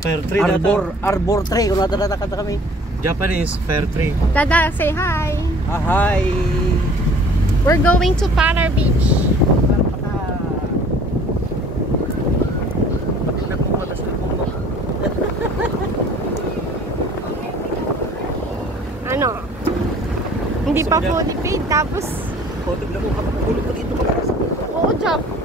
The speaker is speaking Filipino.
Fair tree Arbor tree. Kung natataka kami. Japanese fair tree. Dada, say hi. Hi. We're going to Palar Beach. Ano? Hindi pa fully paid. Tapos... Tignan mo, kapag dito. Oo, Jap.